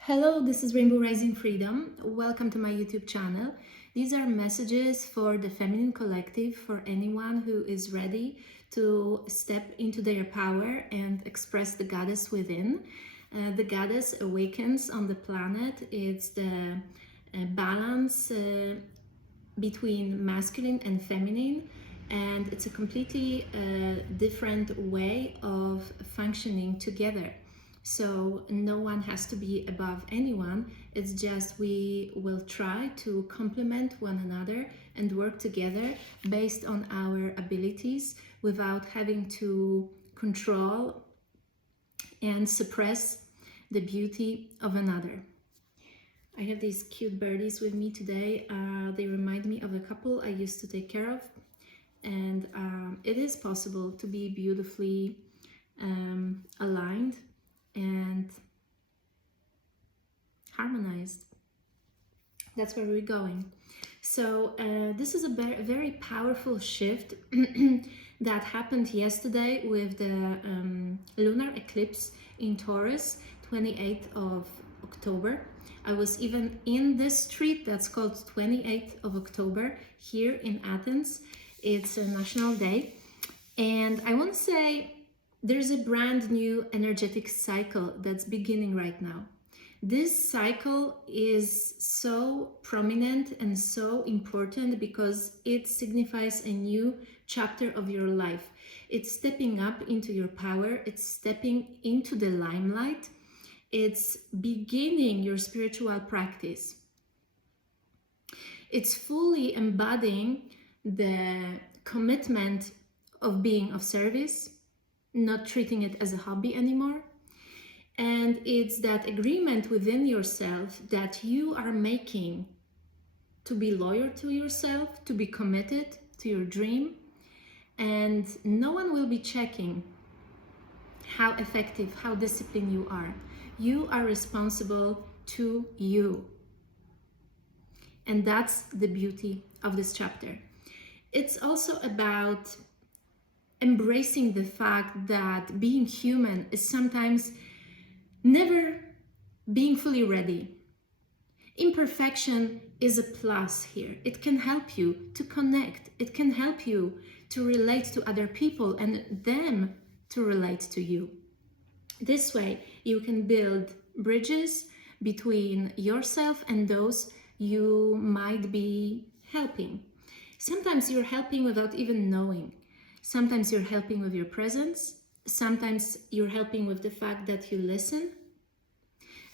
Hello, this is Rainbow Rising Freedom. Welcome to my YouTube channel. These are messages for the feminine collective, for anyone who is ready to step into their power and express the goddess within. The goddess awakens on the planet. It's the balance between masculine and feminine, and it's a completely different way of functioning together. So no one has to be above anyone. It's just we will try to complement one another and work together based on our abilities without having to control and suppress the beauty of another. I have these cute birdies with me today. They remind me of a couple I used to take care of. And it is possible to be beautifully aligned and harmonized. That's where we're going. So this is a very powerful shift that happened yesterday with the lunar eclipse in Taurus, 28th of October. I was even in this street that's called 28th of October here in Athens. It's a national day. And I want to say there's a brand new energetic cycle that's beginning right now. This cycle is so prominent and so important because it signifies a new chapter of your life. It's stepping up into your power. It's stepping into the limelight. It's beginning your spiritual practice. It's fully embodying the commitment of being of service, not treating it as a hobby anymore. And it's that agreement within yourself that you are making to be loyal to yourself, to be committed to your dream. And no one will be checking how effective, how disciplined you are. You are responsible to you. And that's the beauty of this chapter. It's also about embracing the fact that being human is sometimes never being fully ready. Imperfection is a plus here. It can help you to connect. It can help you to relate to other people and them to relate to you. This way, you can build bridges between yourself and those you might be helping. Sometimes you're helping without even knowing. Sometimes you're helping with your presence. Sometimes you're helping with the fact that you listen.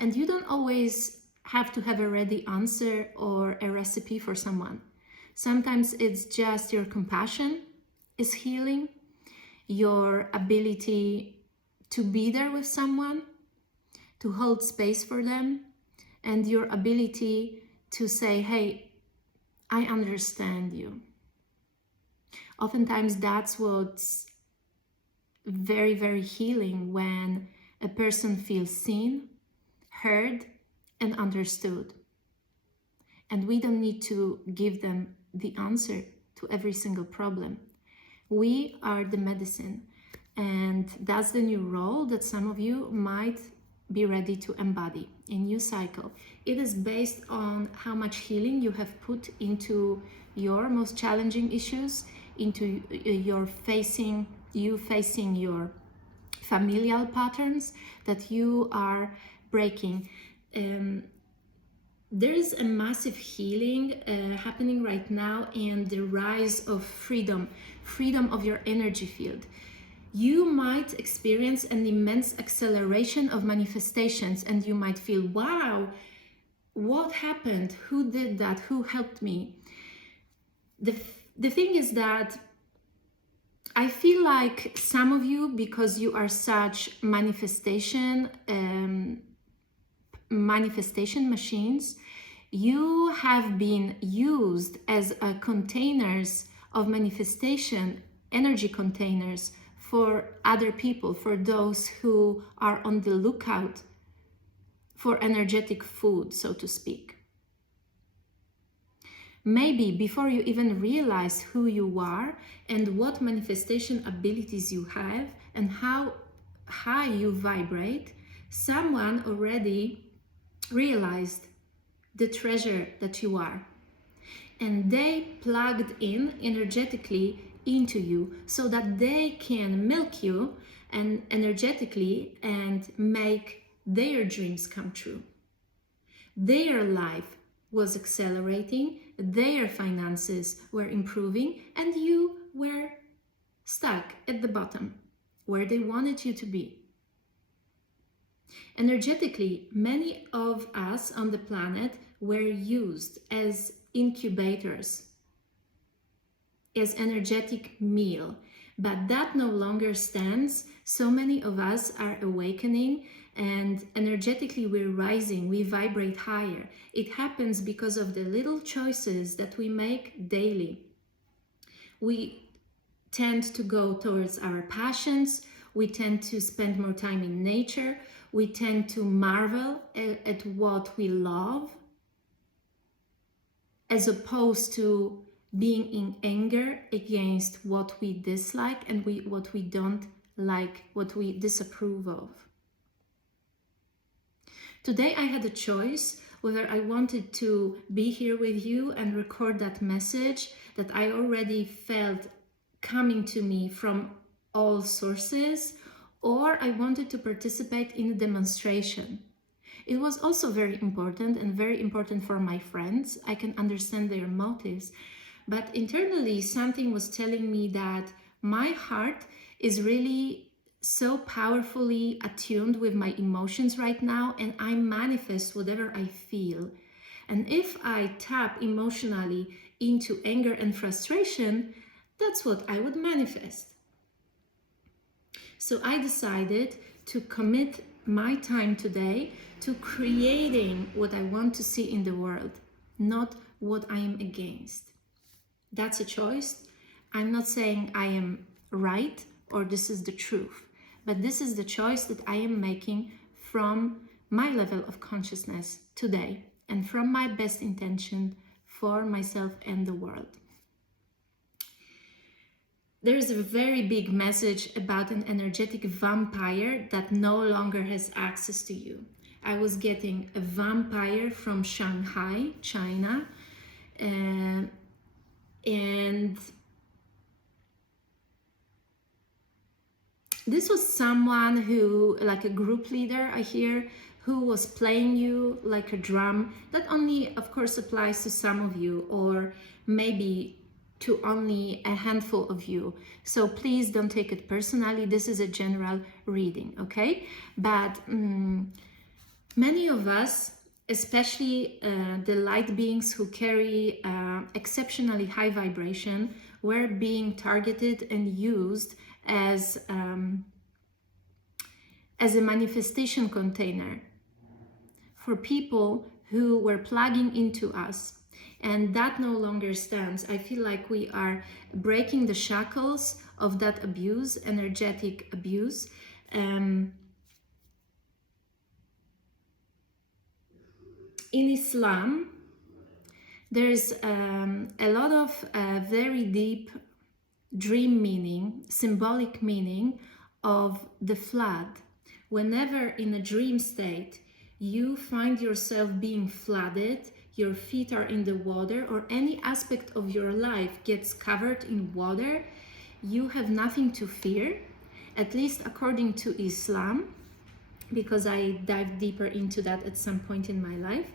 And you don't always have to have a ready answer or a recipe for someone. Sometimes it's just your compassion is healing, your ability to be there with someone, to hold space for them, and your ability to say, hey, I understand you. Oftentimes that's what's very, very healing, when a person feels seen, heard, and understood. And we don't need to give them the answer to every single problem. We are the medicine. And that's the new role that some of you might be ready to embody in new cycle. It is based on how much healing you have put into your most challenging issues, into your facing your familial patterns that you are breaking. There is a massive healing happening right now, and the rise of freedom of your energy field. You might experience an immense acceleration of manifestations, and you might feel, wow, what happened? Who did that? Who helped me? The thing is that I feel like some of you, because you are such manifestation machines, you have been used as containers of manifestation, energy containers for other people, for those who are on the lookout for energetic food, so to speak. Maybe before you even realize who you are and what manifestation abilities you have and how high you vibrate, someone already realized the treasure that you are. And they plugged in energetically into you so that they can milk you and energetically and make their dreams come true. Their life was accelerating, their finances were improving, and you were stuck at the bottom where they wanted you to be. Energetically, many of us on the planet were used as incubators, as energetic meal, but that no longer stands. So many of us are awakening, and energetically we're rising, we vibrate higher. It happens because of the little choices that we make daily. We tend to go towards our passions, we tend to spend more time in nature, we tend to marvel at what we love, as opposed to being in anger against what we dislike and what we don't like, what we disapprove of. Today I had a choice whether I wanted to be here with you and record that message that I already felt coming to me from all sources, or I wanted to participate in a demonstration. It was also very important, and very important for my friends. I can understand their motives, but internally something was telling me that my heart is really so powerfully attuned with my emotions right now, and I manifest whatever I feel. And if I tap emotionally into anger and frustration, that's what I would manifest. So I decided to commit my time today to creating what I want to see in the world, not what I am against. That's a choice. I'm not saying I am right or this is the truth, but this is the choice that I am making from my level of consciousness today and from my best intention for myself and the world. There is a very big message about an energetic vampire that no longer has access to you. I was getting a vampire from Shanghai, China, and this was someone who, like a group leader, I hear, who was playing you like a drum. That only, of course, applies to some of you, or maybe to only a handful of you. So please don't take it personally. This is a general reading, okay? But many of us, especially the light beings who carry exceptionally high vibration, were being targeted and used as a manifestation container for people who were plugging into us. And that no longer stands. I feel like we are breaking the shackles of that abuse, energetic abuse. In Islam, there's a lot of very deep dream meaning, symbolic meaning of the flood. Whenever in a dream state you find yourself being flooded, your feet are in the water, or any aspect of your life gets covered in water, you have nothing to fear, at least according to Islam, because I dive deeper into that at some point in my life.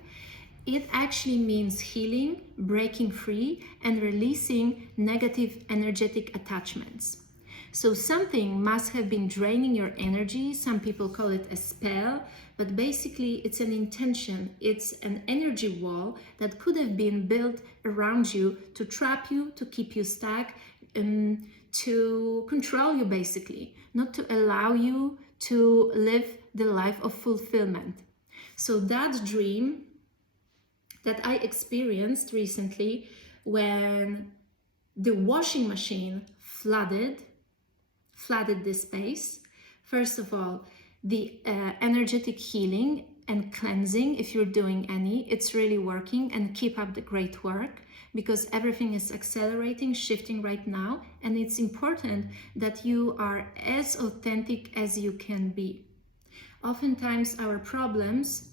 It actually means healing, breaking free, and releasing negative energetic attachments. So something must have been draining your energy. Some people call it a spell, but basically it's an intention. It's an energy wall that could have been built around you to trap you, to keep you stuck, to control you basically, not to allow you to live the life of fulfillment. So that dream that I experienced recently, when the washing machine flooded this space. First of all, the energetic healing and cleansing, if you're doing any, it's really working, and keep up the great work, because everything is accelerating, shifting right now, and it's important that you are as authentic as you can be. Oftentimes our problems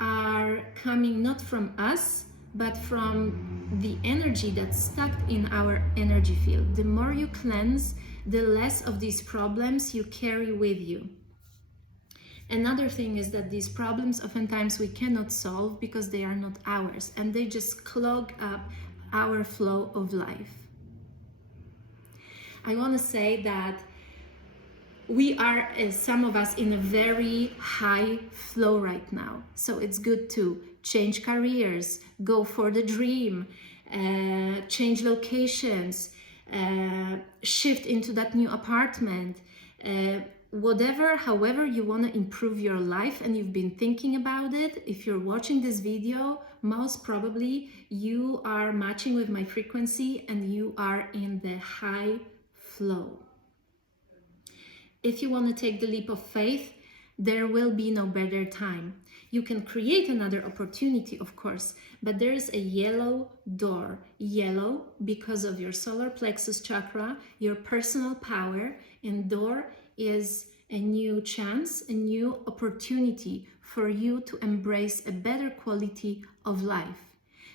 are coming not from us, but from the energy that's stuck in our energy field. The more you cleanse, the less of these problems you carry with you. Another thing is that these problems oftentimes we cannot solve because they are not ours, and they just clog up our flow of life. I want to say that we are, some of us, in a very high flow right now. So it's good to change careers, go for the dream, change locations, shift into that new apartment, however you want to improve your life and you've been thinking about it. If you're watching this video, most probably you are matching with my frequency and you are in the high flow. If you want to take the leap of faith, there will be no better time. You can create another opportunity, of course, but there is a yellow door. Yellow because of your solar plexus chakra, your personal power, and door is a new chance, a new opportunity for you to embrace a better quality of life.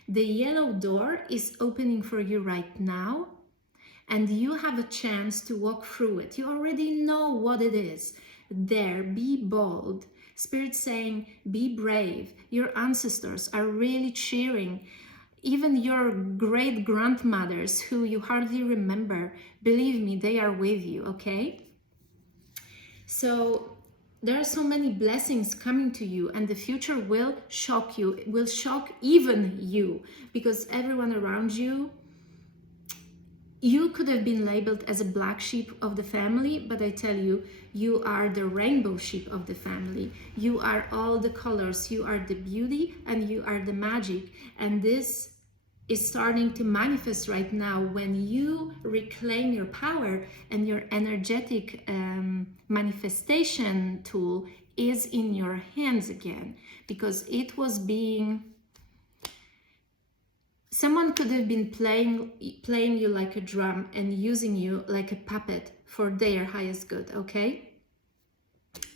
The yellow door is opening for you right now, and you have a chance to walk through it. You already know what it is. There, be bold. Spirit saying, be brave. Your ancestors are really cheering. Even your great grandmothers who you hardly remember, believe me, they are with you, okay? So there are so many blessings coming to you, and the future will shock you. It will shock even you, because everyone around you, you could have been labeled as a black sheep of the family, but I tell you, you are the rainbow sheep of the family. You are all the colors, you are the beauty, and you are the magic. And this is starting to manifest right now when you reclaim your power, and your energetic manifestation tool is in your hands again, because it was being... Someone could have been playing you like a drum and using you like a puppet for their highest good, okay?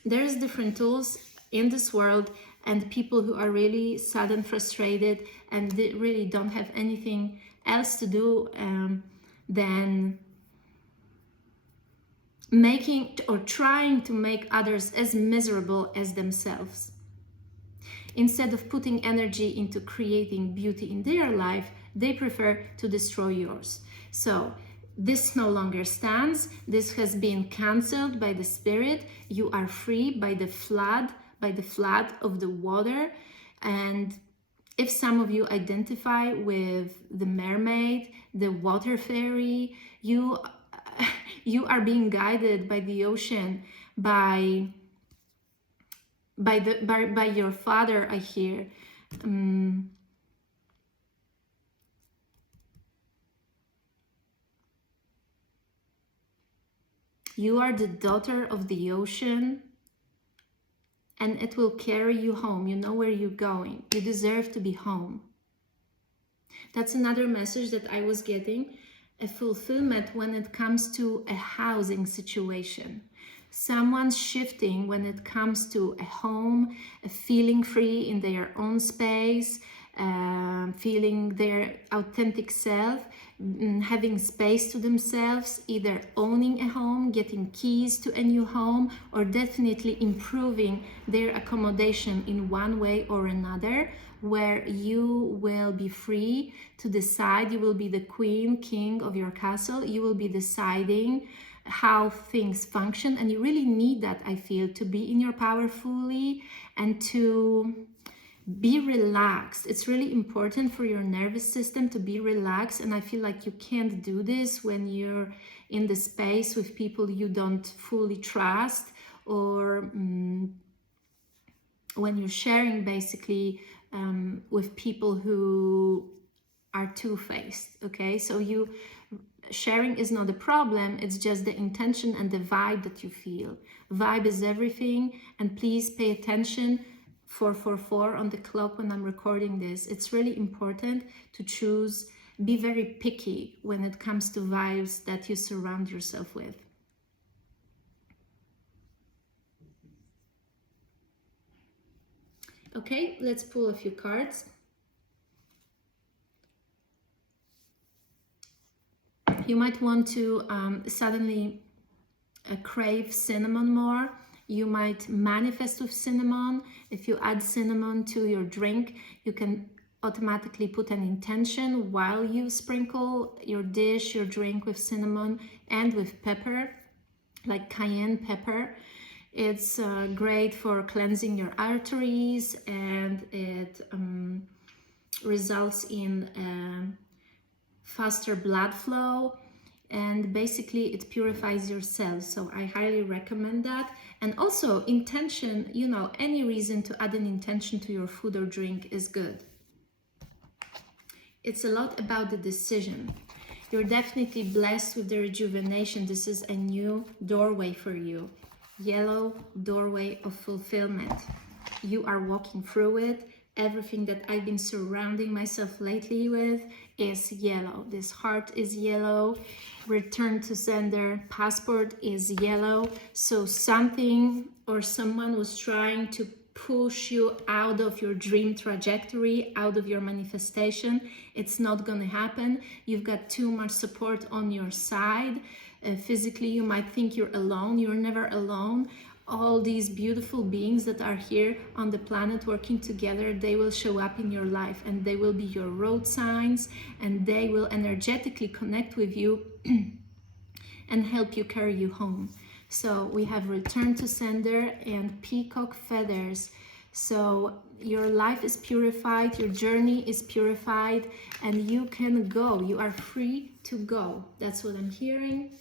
There's different tools in this world, and people who are really sad and frustrated and they really don't have anything else to do than making or trying to make others as miserable as themselves. Instead of putting energy into creating beauty in their life, they prefer to destroy yours. So this no longer stands. This has been cancelled by the spirit. You are free by the flood of the water. And if some of you identify with the mermaid, the water fairy, you are being guided by the ocean, by your father, I hear. You are the daughter of the ocean, and it will carry you home. You know where you're going. You deserve to be home. That's another message that I was getting, a fulfillment when it comes to a housing situation. Someone's shifting when it comes to a home, feeling free in their own space, feeling their authentic self, having space to themselves, either owning a home, getting keys to a new home, or definitely improving their accommodation in one way or another, where you will be free to decide. You will be the queen, king of your castle. You will be deciding how things function, and you really need that, I feel, to be in your power fully and to be relaxed. It's really important for your nervous system to be relaxed, and I feel like you can't do this when you're in the space with people you don't fully trust, or when you're sharing basically with people who are two-faced, okay? So sharing is not a problem, it's just the intention and the vibe that you feel. Vibe is everything, and please pay attention. 444 on the clock when I'm recording this. It's really important to choose, be very picky when it comes to vibes that you surround yourself with. Okay, let's pull a few cards. You might want to suddenly crave cinnamon more. You might manifest with cinnamon. If you add cinnamon to your drink, you can automatically put an intention while you sprinkle your dish, your drink with cinnamon and with pepper, like cayenne pepper. It's great for cleansing your arteries, and it results in faster blood flow, and basically it purifies your cells. So I highly recommend that. And also intention, you know, any reason to add an intention to your food or drink is good. It's a lot about the decision. You're definitely blessed with the rejuvenation. This is a new doorway for you. Yellow doorway of fulfillment. You are walking through it. Everything that I've been surrounding myself lately with is yellow. This heart is yellow. Return to sender passport is yellow. So something or someone was trying to push you out of your dream trajectory, out of your manifestation. It's not going to happen. You've got too much support on your side. Physically, you might think you're alone. You're never alone. All these beautiful beings that are here on the planet working together, they will show up in your life, and they will be your road signs, and they will energetically connect with you and help you carry you home. So we have return to sender and peacock feathers. So your life is purified, your journey is purified, and you can go. You are free to go. That's what I'm hearing.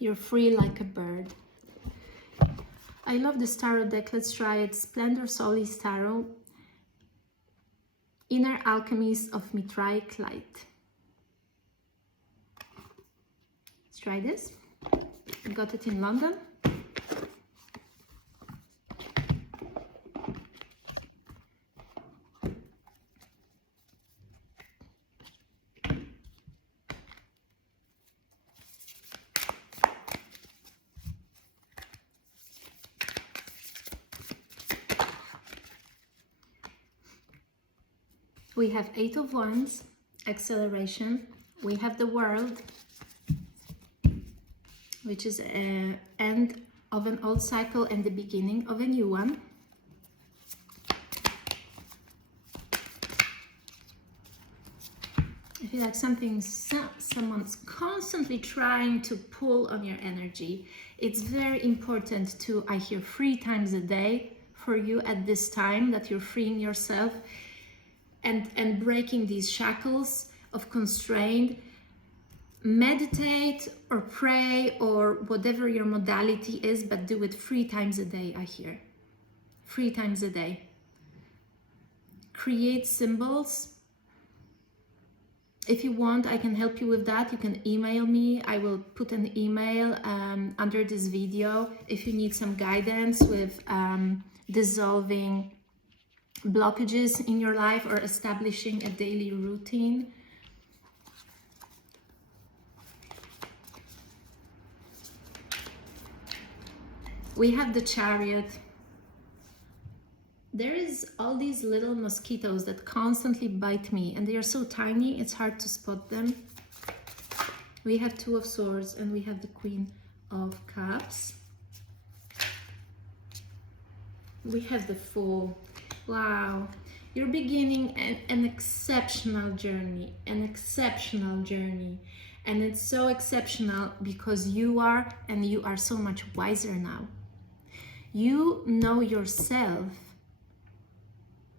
You're free like a bird. I love this tarot deck. Let's try it. Splendor Solis Tarot. Inner Alchemies of Mitraic Light. Let's try this. I got it in London. We have Eight of Wands, acceleration. We have the World, which is an end of an old cycle and the beginning of a new one. I feel like someone's constantly trying to pull on your energy. It's very important to, I hear, 3 times a day for you at this time, that you're freeing yourself and breaking these shackles of constraint. Meditate or pray or whatever your modality is, but do it 3 times a day, I hear. 3 times a day. Create symbols. If you want, I can help you with that. You can email me. I will put an email under this video if you need some guidance with dissolving blockages in your life or establishing a daily routine. We have the Chariot. There is all these little mosquitoes that constantly bite me, and they are so tiny it's hard to spot them. We have Two of Swords, and we have the Queen of Cups. We have the Fool. Wow, you're beginning an exceptional journey, and it's so exceptional because you are so much wiser now. You know yourself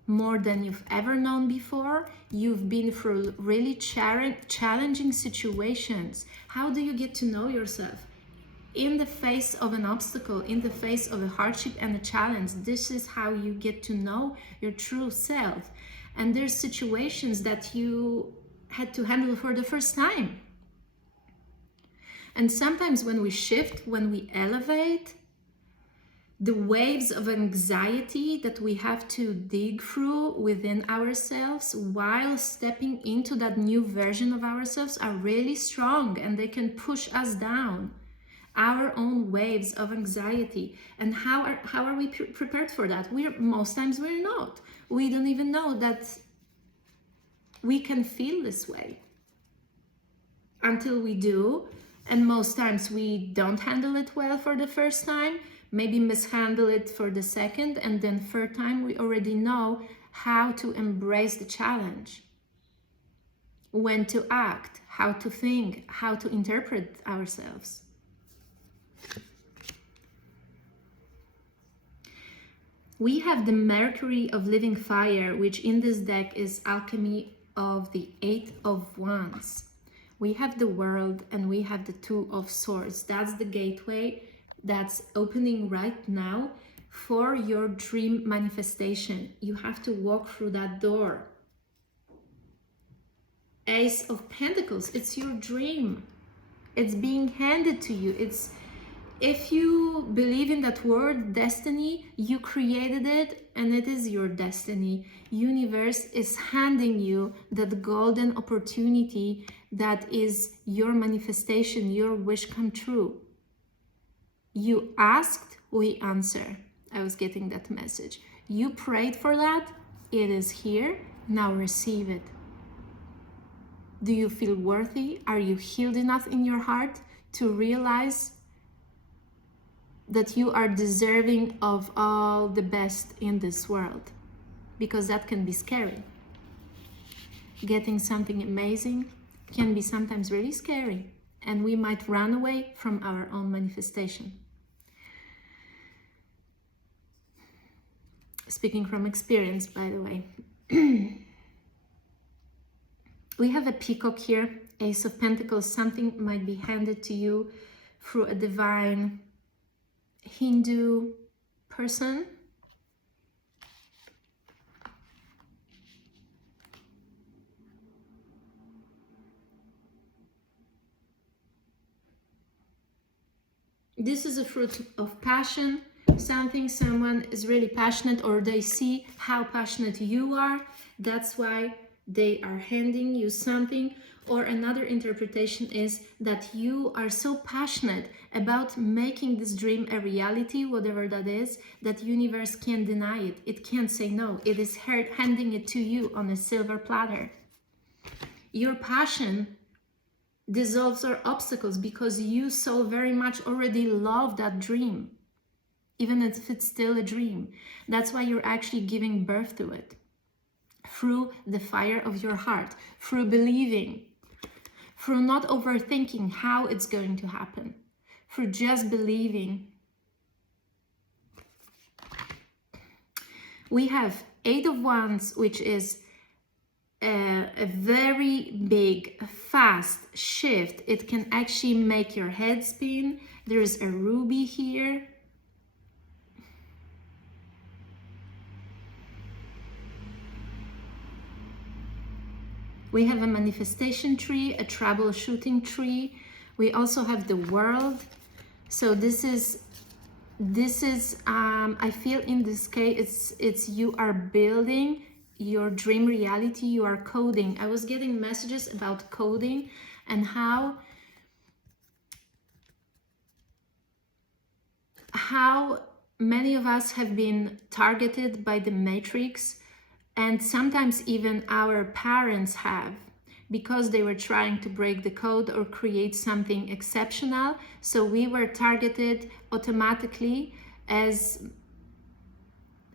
more than you've ever known before. You've been through really challenging situations. How do you get to know yourself? In the face of an obstacle, in the face of a hardship and a challenge. This is how you get to know your true self. And there's situations that you had to handle for the first time. And sometimes when we shift, when we elevate, the waves of anxiety that we have to dig through within ourselves while stepping into that new version of ourselves are really strong, and they can push us down. our own waves of anxiety. And how are we prepared for that? Most times we're not. We don't even know that we can feel this way until we do. And most times we don't handle it well for the first time, maybe mishandle it for the second, and then third time we already know how to embrace the challenge, when to act, how to think, how to interpret ourselves. We have the Mercury of Living Fire, which in this deck is alchemy of the Eight of Wands. We have the World and we have the Two of Swords. That's the gateway that's opening right now for your dream manifestation. You have to walk through that door. Ace of Pentacles, it's your dream. It's being handed to you. If you believe in that word, destiny, you created it and it is your destiny. Universe is handing you that golden opportunity that is your manifestation, your wish come true. You asked, we answer. I was getting that message. You prayed for that, it is here, now receive it. Do you feel worthy? Are you healed enough in your heart to realize that you are deserving of all the best in this world? Because that can be scary. Getting something amazing can be sometimes really scary, and we might run away from our own manifestation. Speaking from experience, by the way. We have a peacock here, Ace of Pentacles. Something might be handed to you through a divine Hindu person. This is a fruit of passion. Someone is really passionate, or they see how passionate you are. That's why they are handing you something. Or another interpretation is that you are so passionate about making this dream a reality, whatever that is, that universe can't deny it. It can't say no. It is handing it to you on a silver platter. Your passion dissolves our obstacles because you so very much already love that dream, even if it's still a dream. That's why you're actually giving birth to it. Through the fire of your heart, through believing, through not overthinking how it's going to happen, through just believing. We have Eight of Wands, which is a very big, fast shift. It can actually make your head spin. There's a ruby here. We have a manifestation tree, a troubleshooting tree. We also have the World. So this is I feel in this case it's you are building your dream reality. You are coding. I was getting messages about coding and how many of us have been targeted by the matrix. And sometimes even our parents have, because they were trying to break the code or create something exceptional. So we were targeted automatically as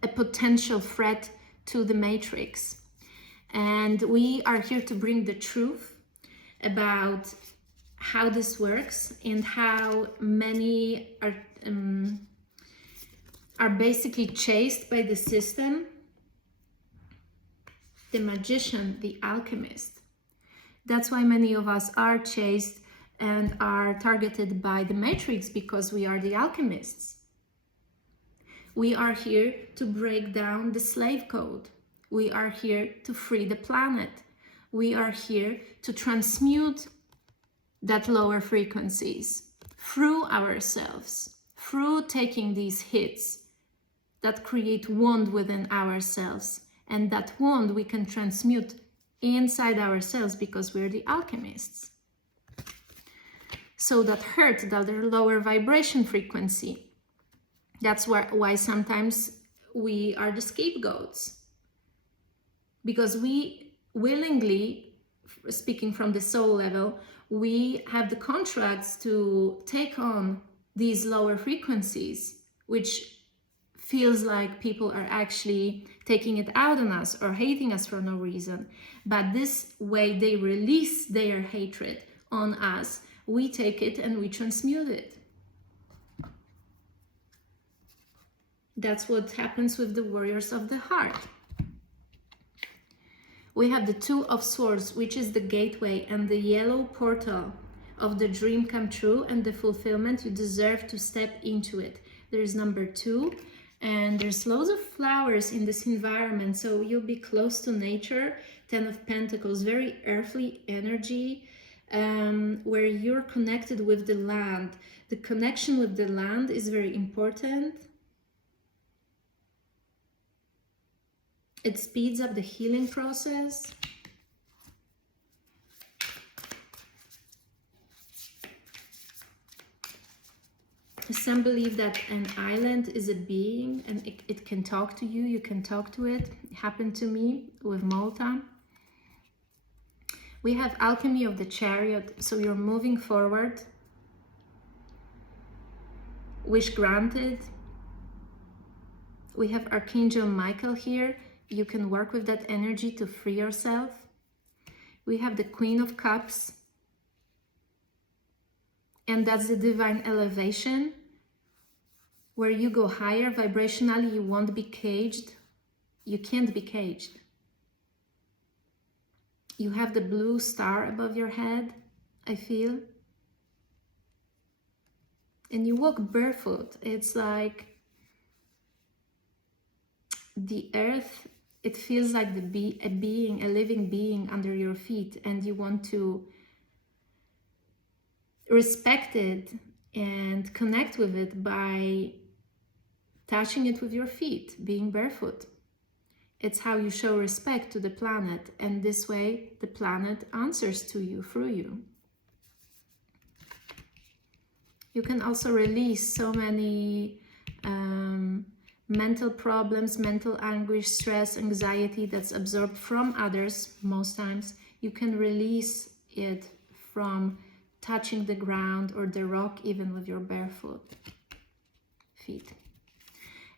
a potential threat to the matrix. And we are here to bring the truth about how this works and how many are basically chased by the system. The magician, the alchemist. That's why many of us are chased and are targeted by the matrix, because we are the alchemists. We are here to break down the slave code. We are here to free the planet. We are here to transmute that lower frequencies through ourselves, through taking these hits that create wound within ourselves. And that wound we can transmute inside ourselves because we're the alchemists. So that hurt, that are lower vibration frequency. That's why sometimes we are the scapegoats. Because we willingly, speaking from the soul level, we have the contracts to take on these lower frequencies, which feels like people are actually taking it out on us or hating us for no reason. But this way they release their hatred on us, we take it and we transmute it. That's what happens with the warriors of the heart. We have the Two of Swords, which is the gateway and the yellow portal of the dream come true and the fulfillment. You deserve to step into it. There's number 2, and there's loads of flowers in this environment, so you'll be close to nature. 10 of Pentacles, very earthly energy, where you're connected with the land. The connection with the land is very important. It speeds up the healing process. Some believe that an island is a being and it can talk to you. You can talk to it. It happened to me with Malta. We have alchemy of the chariot, so you're moving forward. Wish granted. We have Archangel Michael here. You can work with that energy to free yourself. We have the Queen of Cups. And that's the divine elevation, where you go higher vibrationally. You won't be caged. You can't be caged. You have the blue star above your head, I feel. And you walk barefoot. It's like the earth, it feels like a living being under your feet, and you want to respect it and connect with it by touching it with your feet, being barefoot. It's how you show respect to the planet, and this way the planet answers to you through you. You can also release so many mental problems, mental anguish, stress, anxiety that's absorbed from others. Most times you can release it from touching the ground or the rock, even with your barefoot feet.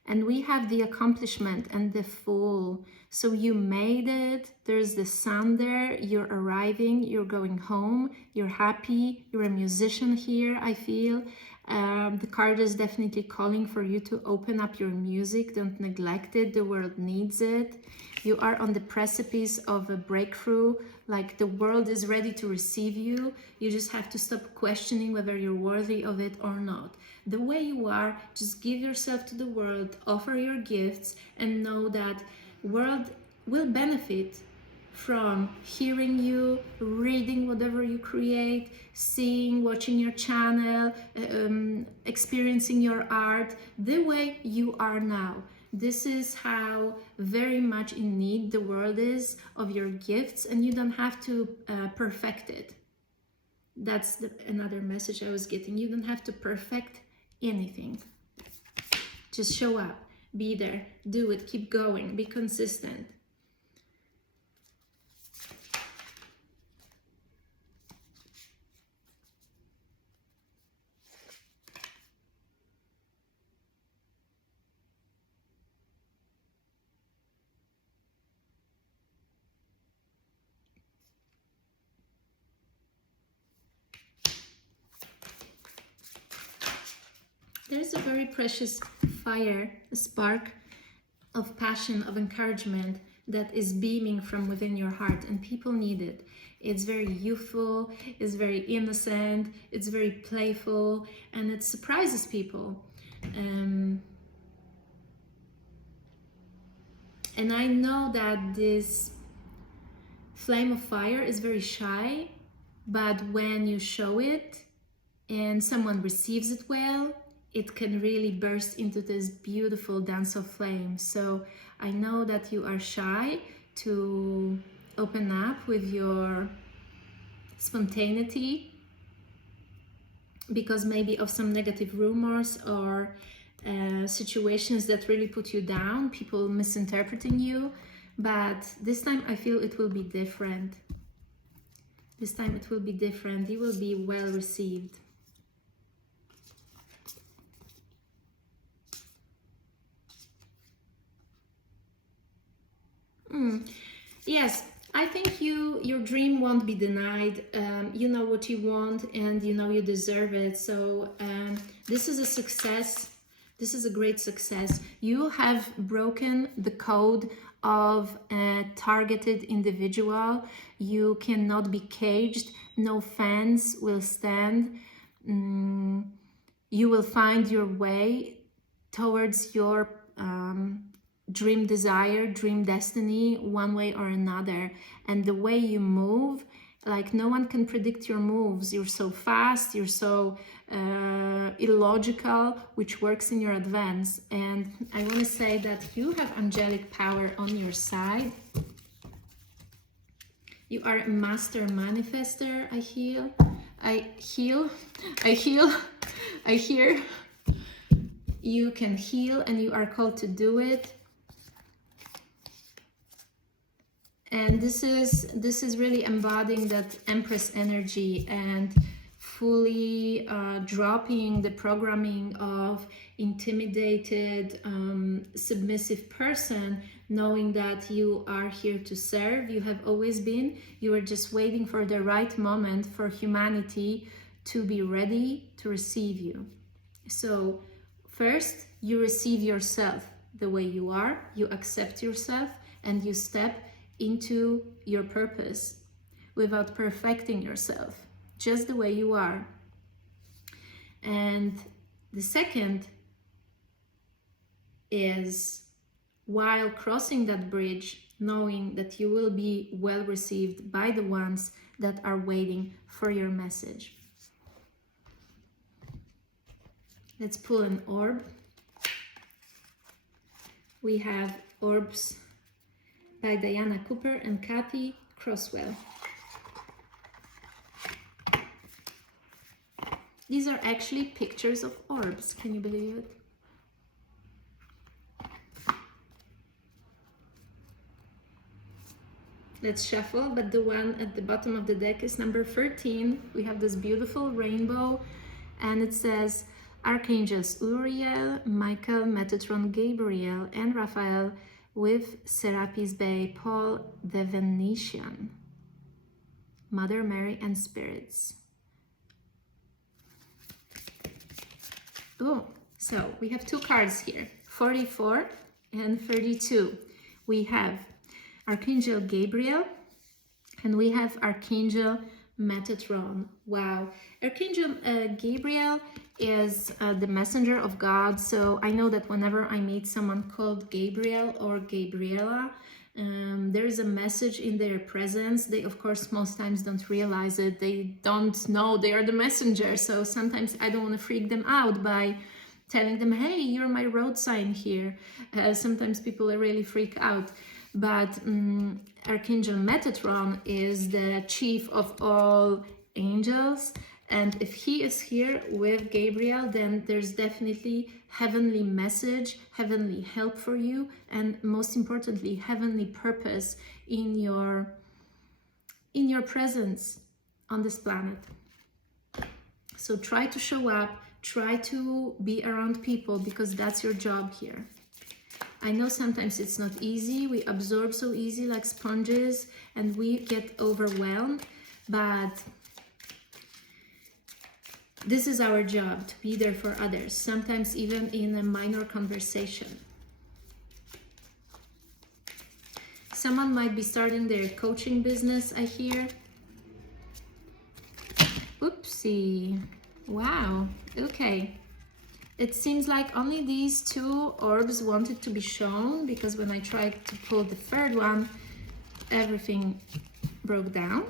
And we have the accomplishment and the Fool. So you made it. There's the sun there. You're arriving. You're going home. You're happy. You're a musician here, I feel. The card is definitely calling for you to open up your music. Don't neglect it. The world needs it. You are on the precipice of a breakthrough. Like the world is ready to receive you. You just have to stop questioning whether you're worthy of it or not. The way you are, just give yourself to the world, offer your gifts, and know that world will benefit from hearing you, reading whatever you create, seeing, watching your channel, experiencing your art the way you are now. This is how very much in need the world is of your gifts, and you don't have to perfect it. That's another message I was getting. You don't have to perfect anything. Just show up, be there, do it, keep going, be consistent. There's a very precious fire, a spark of passion, of encouragement that is beaming from within your heart, and people need it. It's very youthful, it's very innocent, it's very playful, and it surprises people. And I know that this flame of fire is very shy, but when you show it and someone receives it well, it can really burst into this beautiful dance of flame. So I know that you are shy to open up with your spontaneity, because maybe of some negative rumors or situations that really put you down, people misinterpreting you. But this time I feel it will be different. This time it will be different. You will be well received. Yes, I think your dream won't be denied. You know what you want and you know you deserve it. So this is a success. This is a great success. You have broken the code of a targeted individual. You cannot be caged. No fence will stand. You will find your way towards your dream desire, dream destiny, one way or another. And the way you move, like no one can predict your moves. You're so fast, you're so illogical, which works in your advance. And I want to say that you have angelic power on your side. You are a master manifester. I heal. You can heal and you are called to do it. And this is really embodying that Empress energy and fully dropping the programming of intimidated, submissive person, knowing that you are here to serve. You have always been. You are just waiting for the right moment for humanity to be ready to receive you. So first, you receive yourself the way you are, you accept yourself, and you step into your purpose without perfecting yourself, just the way you are. And the second is, while crossing that bridge, knowing that you will be well received by the ones that are waiting for your message. Let's pull an orb. We have orbs by Diana Cooper and Kathy Crosswell. These are actually pictures of orbs. Can you believe it? Let's shuffle, but the one at the bottom of the deck is number 13. We have this beautiful rainbow, and it says Archangels Uriel, Michael, Metatron, Gabriel, and Raphael with Serapis Bey, Paul the Venetian, Mother Mary, and spirits. Oh, so we have two cards here, 44 and 32. We have Archangel Gabriel and we have Archangel Metatron. Wow. Archangel Gabriel is the messenger of God. So I know that whenever I meet someone called Gabriel or Gabriela, there is a message in their presence. They, of course, most times don't realize it. They don't know they are the messenger. So sometimes I don't want to freak them out by telling them, hey, you're my road sign here. Sometimes people really freak out. But Archangel Metatron is the chief of all angels. And if he is here with Gabriel, then there's definitely heavenly message, heavenly help for you, and most importantly, heavenly purpose in your presence on this planet. So try to show up, try to be around people, because that's your job here. I know sometimes it's not easy. We absorb so easy like sponges and we get overwhelmed, but this is our job, to be there for others, sometimes even in a minor conversation. Someone might be starting their coaching business, I hear. Oopsie. Wow. Okay. It seems like only these two orbs wanted to be shown, because when I tried to pull the third one, everything broke down.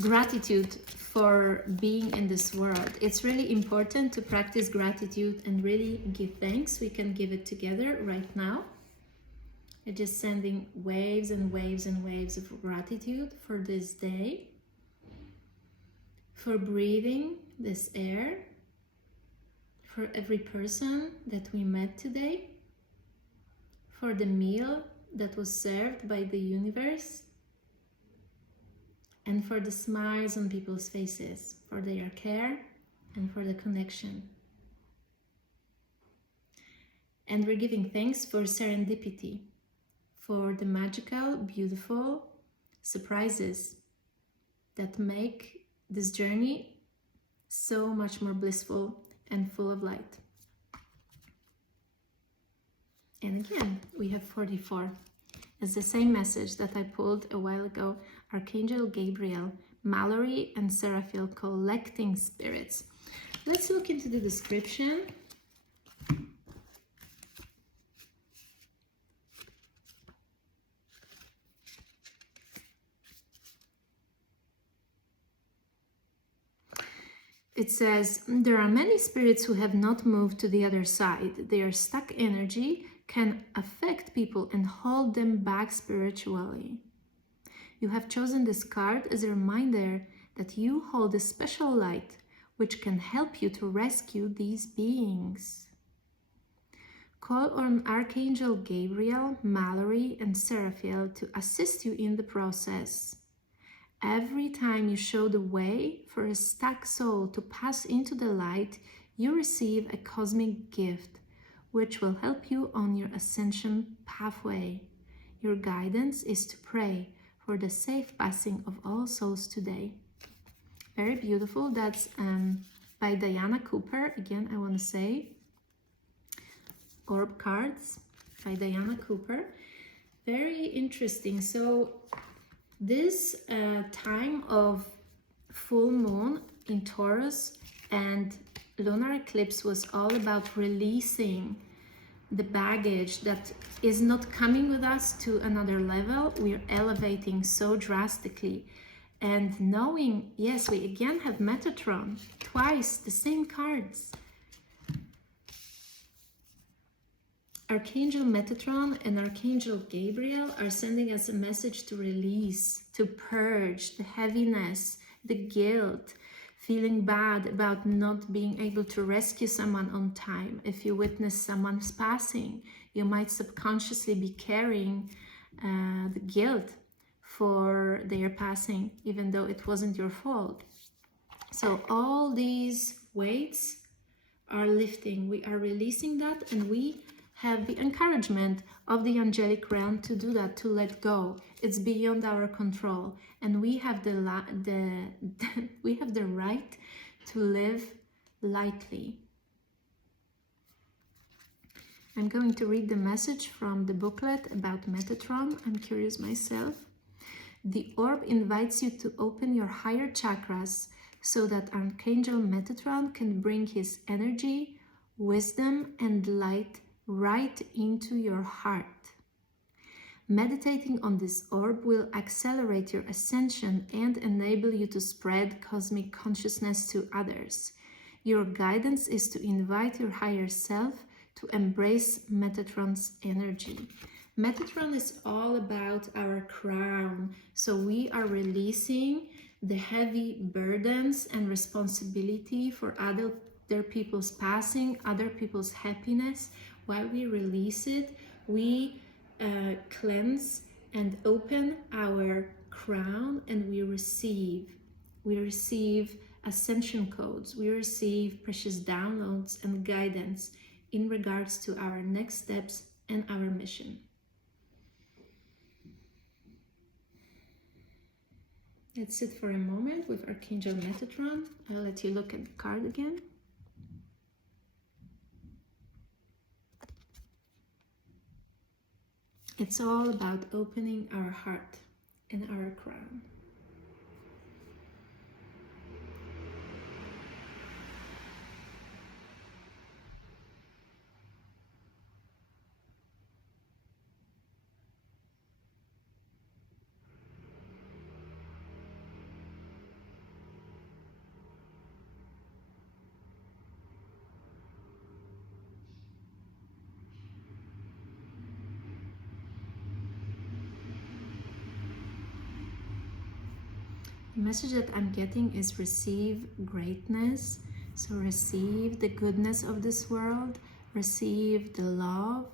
Gratitude for being in this world. It's really important to practice gratitude and really give thanks. We can give it together right now. I'm just sending waves and waves and waves of gratitude for this day, for breathing this air, for every person that we met today, for the meal that was served by the universe, and for the smiles on people's faces, for their care and for the connection. And we're giving thanks for serendipity, for the magical, beautiful surprises that make this journey so much more blissful and full of light. And again, we have 44. It's the same message that I pulled a while ago. Archangel Gabriel, Mallory and Seraphiel, collecting spirits. Let's look into the description. It says, there are many spirits who have not moved to the other side. Their stuck energy can affect people and hold them back spiritually. You have chosen this card as a reminder that you hold a special light which can help you to rescue these beings. Call on Archangel Gabriel, Mallory, and Seraphiel to assist you in the process. Every time you show the way for a stuck soul to pass into the light, you receive a cosmic gift which will help you on your ascension pathway. Your guidance is to pray for the safe passing of all souls today. Very beautiful. That's by Diana Cooper. Again, I want to say Orb Cards by Diana Cooper. Very interesting. So this time of full moon in Taurus and lunar eclipse was all about releasing the baggage that is not coming with us to another level. We're elevating so drastically. And knowing, yes, we again have Metatron, twice the same cards. Archangel Metatron and Archangel Gabriel are sending us a message to release, to purge the heaviness, the guilt, feeling bad about not being able to rescue someone on time. If you witness someone's passing, you might subconsciously be carrying the guilt for their passing, even though it wasn't your fault. So all these weights are lifting. We are releasing that, and we have the encouragement of the angelic realm to do that, to let go. It's beyond our control, and we have we have the right to live lightly. I'm going to read the message from the booklet about Metatron. I'm curious myself. The orb invites you to open your higher chakras so that Archangel Metatron can bring his energy, wisdom, and light right into your heart. Meditating on this orb will accelerate your ascension and enable you to spread cosmic consciousness to others. Your guidance is to invite your higher self to embrace Metatron's energy. Metatron is all about our crown, so we are releasing the heavy burdens and responsibility for other people's passing, other people's happiness. While we release it, we cleanse and open our crown, and we receive ascension codes, we receive precious downloads and guidance in regards to our next steps and our mission. Let's sit for a moment with Archangel Metatron. I'll let you look at the card again. It's all about opening our heart and our crown. The message that I'm getting is receive greatness. So receive the goodness of this world, receive the love.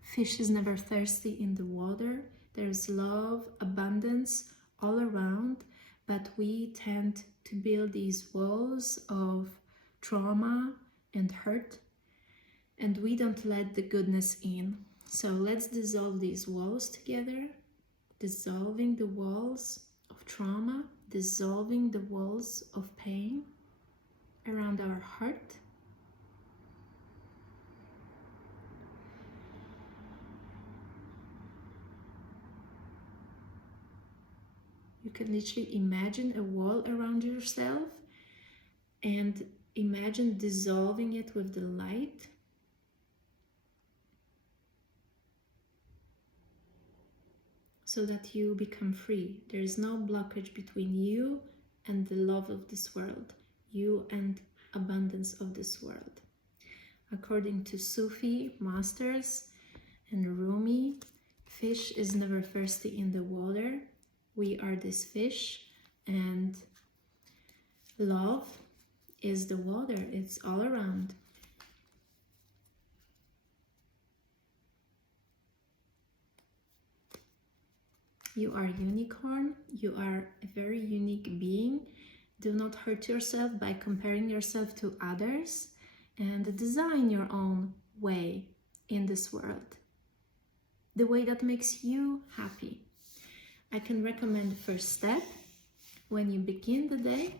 Fish is never thirsty in the water. There's love, abundance all around, but we tend to build these walls of trauma and hurt, and we don't let the goodness in. So let's dissolve these walls together, dissolving the walls of trauma, dissolving the walls of pain around our heart. You can literally imagine a wall around yourself and imagine dissolving it with the light. So that you become free. There is no blockage between you and the love of this world, you and abundance of this world. According to Sufi masters and Rumi, fish is never thirsty in the water. We are this fish, and love is the water. It's all around. You are a unicorn. You are a very unique being. Do not hurt yourself by comparing yourself to others, and design your own way in this world, the way that makes you happy. I can recommend the first step when you begin the day.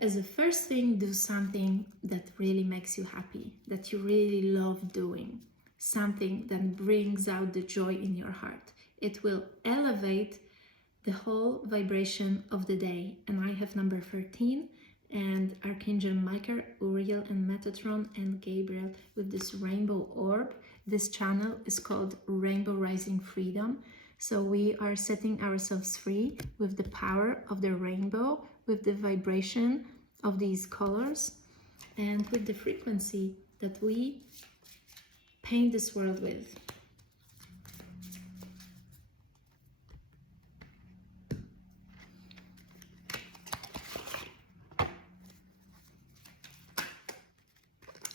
As a first thing, do something that really makes you happy, that you really love doing, something that brings out the joy in your heart. It will elevate the whole vibration of the day. And I have number 13 and Archangel Michael, Uriel and Metatron and Gabriel with this rainbow orb. This channel is called Rainbow Rising Freedom. So we are setting ourselves free with the power of the rainbow, with the vibration of these colors, and with the frequency that we paint this world with.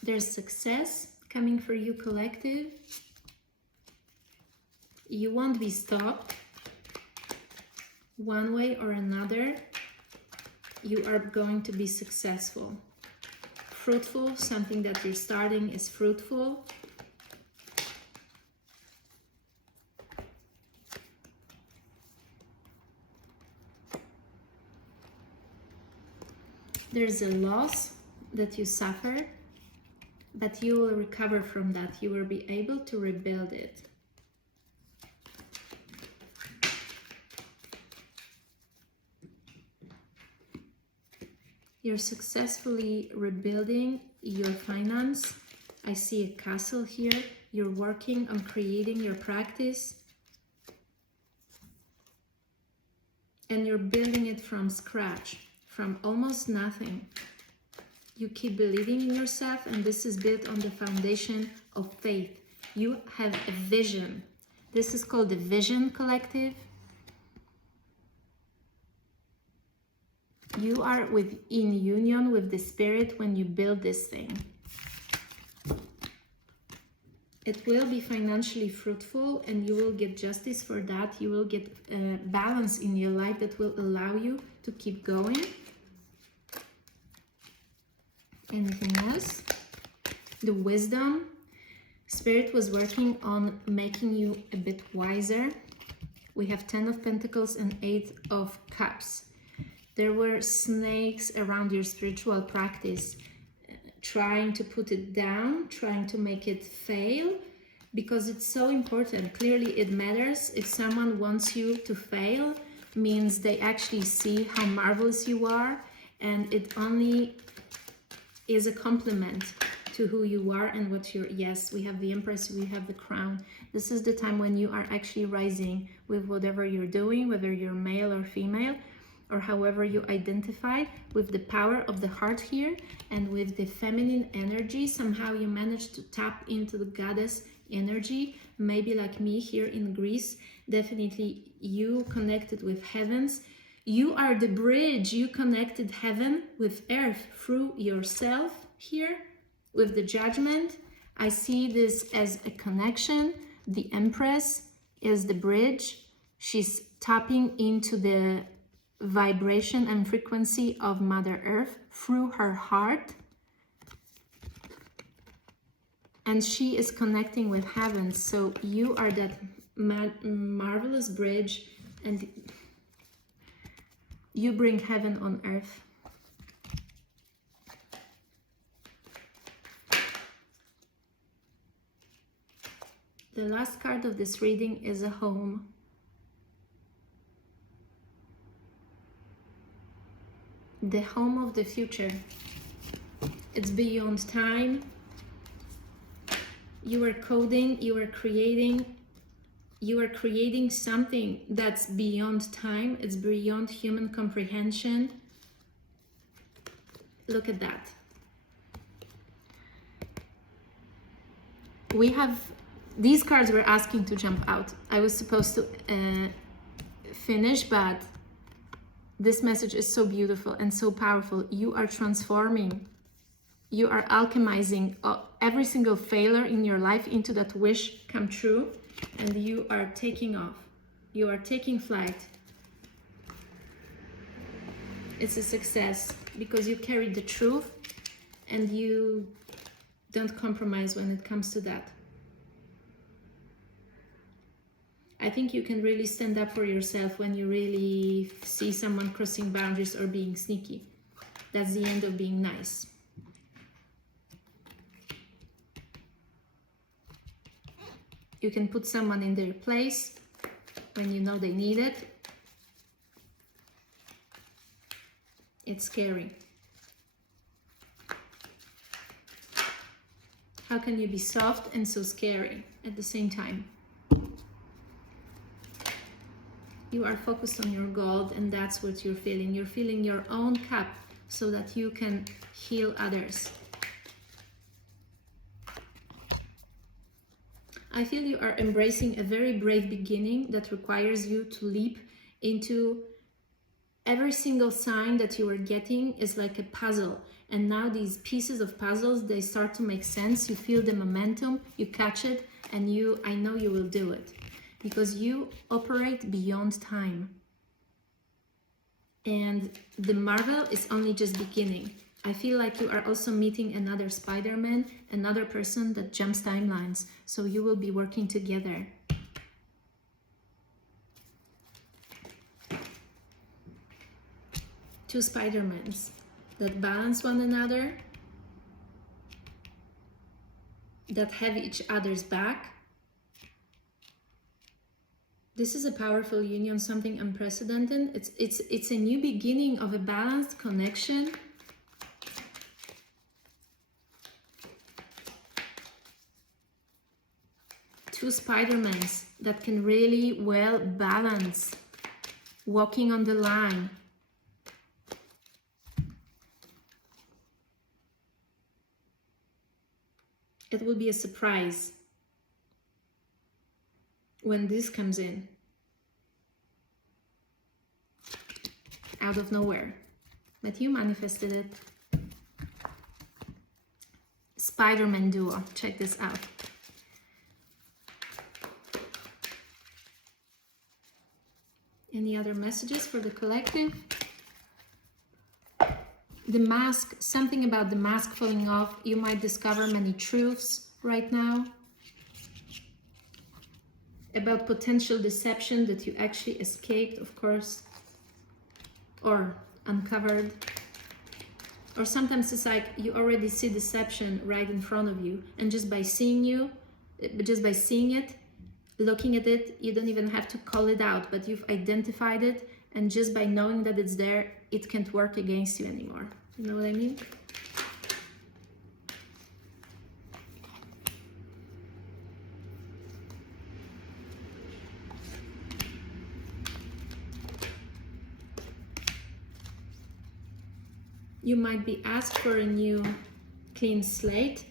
There's success coming for you, collective. You won't be stopped one way or another. You are going to be successful. Fruitful, something that you're starting is fruitful. There's a loss that you suffer, but you will recover from that. You will be able to rebuild it. You're successfully rebuilding your finance. I see a castle here. You're working on creating your practice. And you're building it from scratch, from almost nothing. You keep believing in yourself, and this is built on the foundation of faith. You have a vision. This is called the Vision Collective. You are in union with the spirit when you build this thing. It will be financially fruitful, and you will get justice for that. You will get balance in your life that will allow you to keep going. Anything else? The wisdom. Spirit was working on making you a bit wiser. We have 10 of Pentacles and 8 of Cups. There were snakes around your spiritual practice, trying to put it down, trying to make it fail, because it's so important. Clearly it matters. If someone wants you to fail, means they actually see how marvelous you are, and it only is a compliment to who you are and what you're. Yes, we have the Empress, we have the Crown. This is the time when you are actually rising with whatever you're doing, whether you're male or female, or however you identify, with the power of the heart here and with the feminine energy. Somehow you manage to tap into the goddess energy. Maybe like me here in Greece, definitely you connected with heavens. You are the bridge. You connected heaven with earth through yourself here with the judgment. I see this as a connection. The Empress is the bridge. She's tapping into the vibration and frequency of Mother Earth through her heart. And she is connecting with heaven. So you are that marvelous bridge, and you bring heaven on earth. The last card of this reading is a home. The home of the future. It's beyond time. You are coding, you are creating something that's beyond time. It's beyond human comprehension. Look at that. We have, these cards were asking to jump out. I was supposed to finish, but this message is so beautiful and so powerful. You are transforming. You are alchemizing every single failure in your life into that wish come true, and you are taking off. You are taking flight. It's a success because you carry the truth and you don't compromise when it comes to that. I think you can really stand up for yourself when you really see someone crossing boundaries or being sneaky. That's the end of being nice. You can put someone in their place when you know they need it. It's scary. How can you be soft and so scary at the same time? You are focused on your gold, and that's what you're feeling. You're feeling your own cup so that you can heal others. I feel you are embracing a very brave beginning that requires you to leap into every single sign that you are getting is like a puzzle. And now these pieces of puzzles, they start to make sense. You feel the momentum, you catch it, and I know you will do it. Because you operate beyond time. And the marvel is only just beginning. I feel like you are also meeting another Spider-Man, another person that jumps timelines. So you will be working together. Two Spider-Mans that balance one another, that have each other's back. This is a powerful union, something unprecedented. It's a new beginning of a balanced connection. Two Spider-Mans that can really well balance, walking on the line. It will be a surprise when this comes in out of nowhere, but you manifested it. Spider-Man duo, check this out. Any other messages for the collective? The mask, something about the mask falling off. You might discover many truths right now about potential deception that you actually escaped, of course, or uncovered. Or sometimes it's like you already see deception right in front of you, and just by seeing it, looking at it, you don't even have to call it out, but you've identified it, and just by knowing that it's there, it can't work against you anymore. You know what I mean? You might be asked for a new clean slate,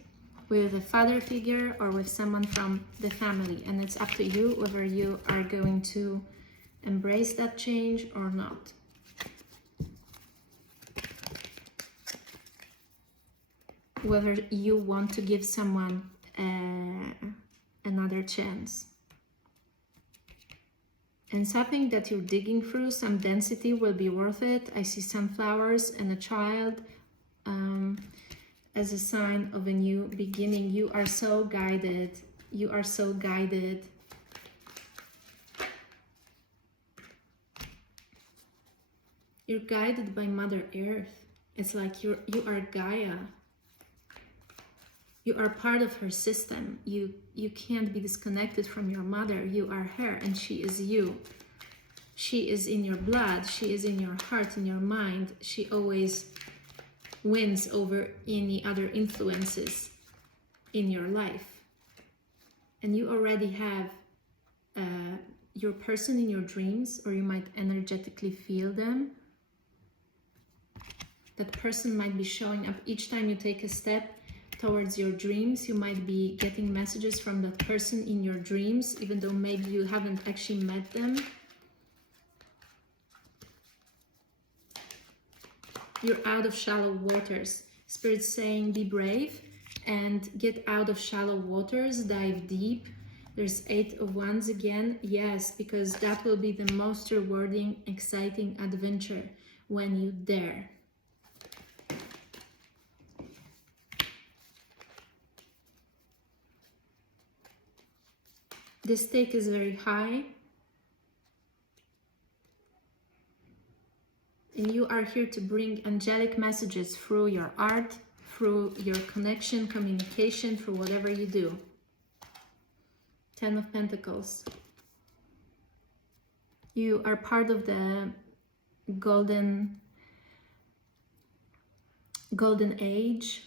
with a father figure or with someone from the family, and it's up to you whether you are going to embrace that change or not. Whether you want to give someone another chance. And something that you're digging through, some density, will be worth it. I see sunflowers and a child as a sign of a new beginning. You are so guided. You are so guided. You're guided by Mother Earth. It's like you are Gaia. You are part of her system. You can't be disconnected from your mother. You are her and she is you. She is in your blood. She is in your heart, in your mind. She always wins over any other influences in your life. And you already have your person in your dreams, or you might energetically feel them. That person might be showing up each time you take a step towards your dreams. You might be getting messages from that person in your dreams, even though maybe you haven't actually met them. You're out of shallow waters. Spirit's saying be brave and get out of shallow waters, dive deep. There's 8 of Wands again. Yes, because that will be the most rewarding, exciting adventure when you dare. The stake is very high. And you are here to bring angelic messages through your art, through your connection, communication, through whatever you do. 10 of Pentacles. You are part of the golden age.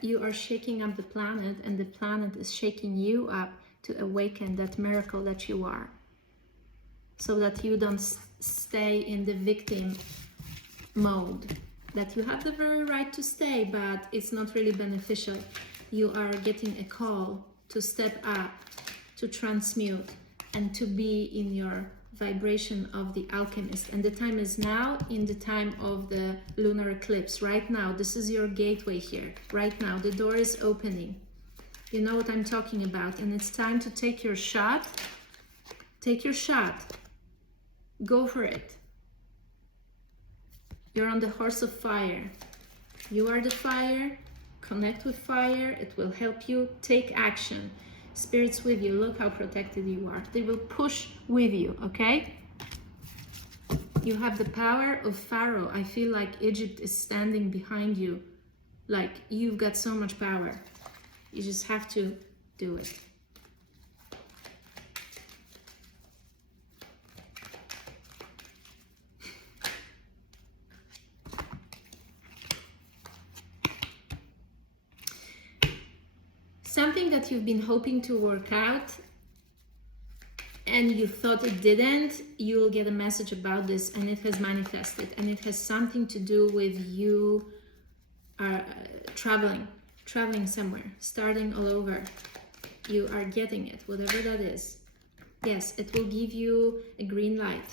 You are shaking up the planet, and the planet is shaking you up to awaken that miracle that you are, so that you don't stay in the victim mode, that you have the very right to stay, but it's not really beneficial. You are getting a call to step up, to transmute, and to be in your vibration of the alchemist. And the time is now, in the time of the lunar eclipse. Right now, this is your gateway here. Right now, the door is opening. You know what I'm talking about, and it's time to take your shot. Take your shot. Go for it. You're on the horse of fire. You are the fire. Connect with fire. It will help you take action. Spirit's with you. Look how protected you are. They will push with you, okay? You have the power of Pharaoh. I feel like Egypt is standing behind you. Like, you've got so much power. You just have to do it. Something that you've been hoping to work out and you thought it didn't, you'll get a message about this, and it has manifested, and it has something to do with you traveling somewhere, starting all over. You are getting it, whatever that is. Yes, it will give you a green light.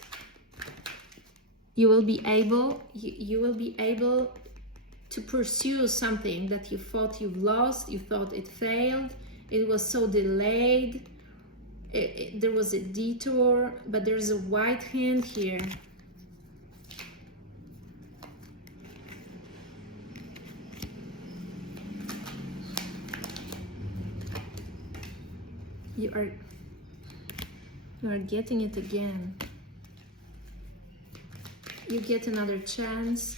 You will be able to pursue something that you thought you've lost, you thought it failed, it was so delayed, there was a detour, but there's a white hand here. You are getting it again. You get another chance.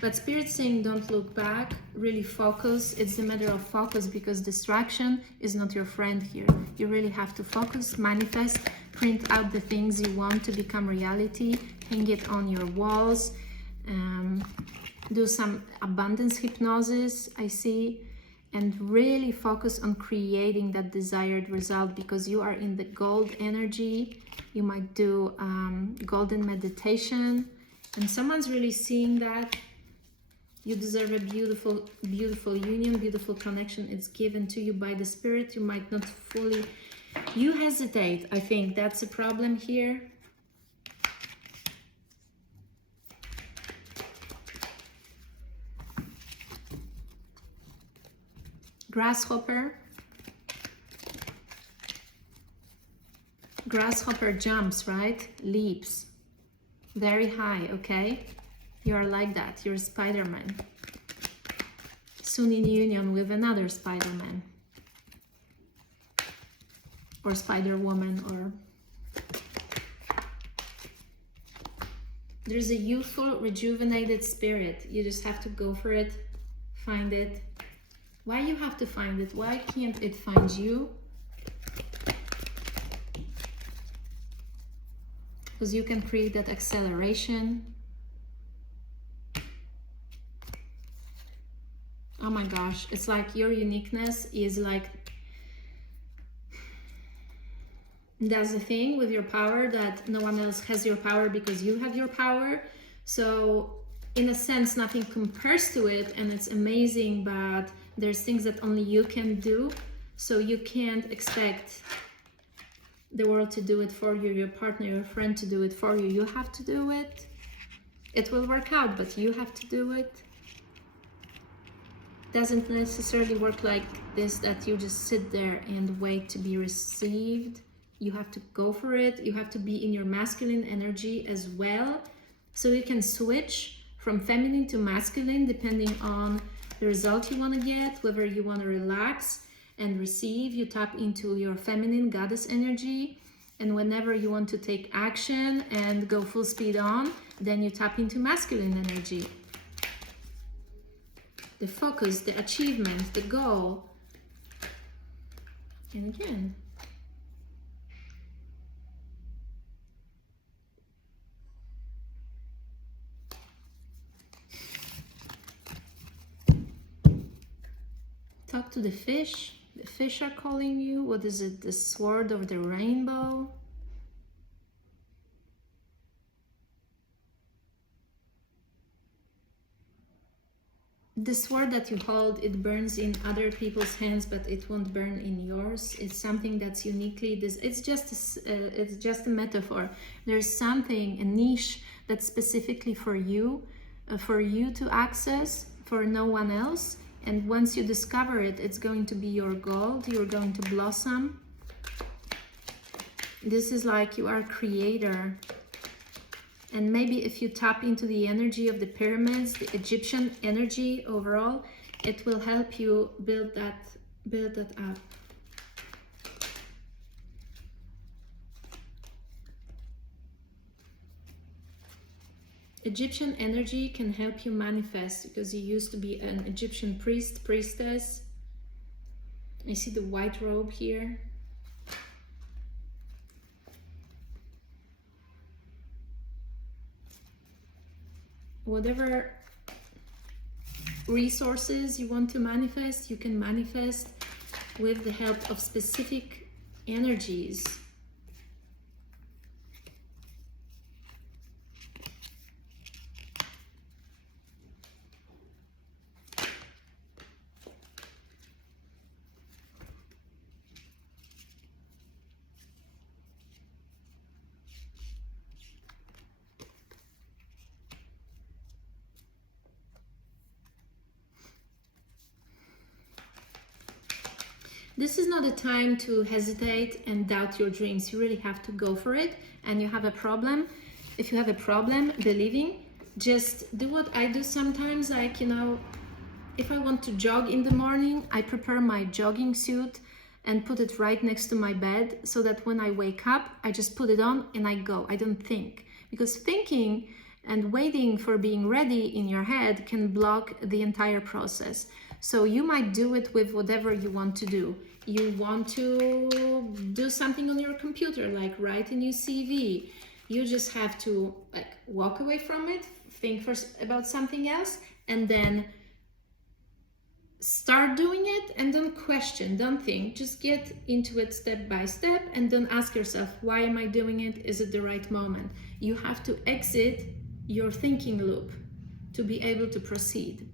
But Spirit's saying don't look back, really focus. It's a matter of focus, because distraction is not your friend here. You really have to focus, manifest, print out the things you want to become reality, hang it on your walls, do some abundance hypnosis, I see, and really focus on creating that desired result, because you are in the gold energy You might do golden meditation, and someone's really seeing that. You deserve a beautiful, beautiful union, beautiful connection. It's given to you by the Spirit. You might not fully... You hesitate, I think. That's a problem here. Grasshopper. Grasshopper jumps, right? Leaps. Very high, okay? You are like that. You're Spider-Man. Soon in union with another Spider-Man. Or Spider-Woman, or... There's a youthful, rejuvenated spirit. You just have to go for it. Find it. Why you have to find it? Why can't it find you? Because you can create that acceleration. Oh my gosh, it's like your uniqueness is like... That's the thing with your power, that no one else has your power because you have your power. So in a sense, nothing compares to it, and it's amazing, but there's things that only you can do. So you can't expect the world to do it for you, your partner, your friend to do it for you. You have to do it. It will work out, but you have to do it. Doesn't necessarily work like this, that you just sit there and wait to be received. You have to go for it. You have to be in your masculine energy as well. So you can switch from feminine to masculine depending on the result you want to get, whether you want to relax and receive. You tap into your feminine goddess energy. And whenever you want to take action and go full speed on, then you tap into masculine energy. The focus, the achievement, the goal. And again. Talk to the fish. The fish are calling you. What is it? The sword of the rainbow. The sword that you hold, it burns in other people's hands, but it won't burn in yours. It's something that's uniquely this. It's just a metaphor. There's something, a niche that's specifically for you to access, for no one else. And once you discover it, it's going to be your gold. You're going to blossom. This is like you are a creator. And maybe if you tap into the energy of the pyramids, the Egyptian energy overall, it will help you build that up. Egyptian energy can help you manifest, because you used to be an Egyptian priest, priestess. I see the white robe here. Whatever resources you want to manifest, you can manifest with the help of specific energies. This is not a time to hesitate and doubt your dreams. You really have to go for it. And you have a problem. If you have a problem believing, just do what I do sometimes. Like, you know, if I want to jog in the morning, I prepare my jogging suit and put it right next to my bed, so that when I wake up, I just put it on and I go. I don't think. Because thinking and waiting for being ready in your head can block the entire process. So you might do it with whatever you want to do. You want to do something on your computer, like write a new CV. You just have to like walk away from it, think first about something else, and then start doing it and don't question, don't think, just get into it step by step and don't ask yourself, why am I doing it? Is it the right moment? You have to exit your thinking loop to be able to proceed.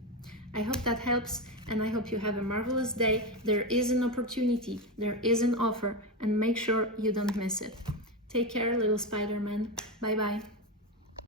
I hope that helps, and I hope you have a marvelous day. There is an opportunity, there is an offer, and make sure you don't miss it. Take care, little Spider-Man. Bye-bye.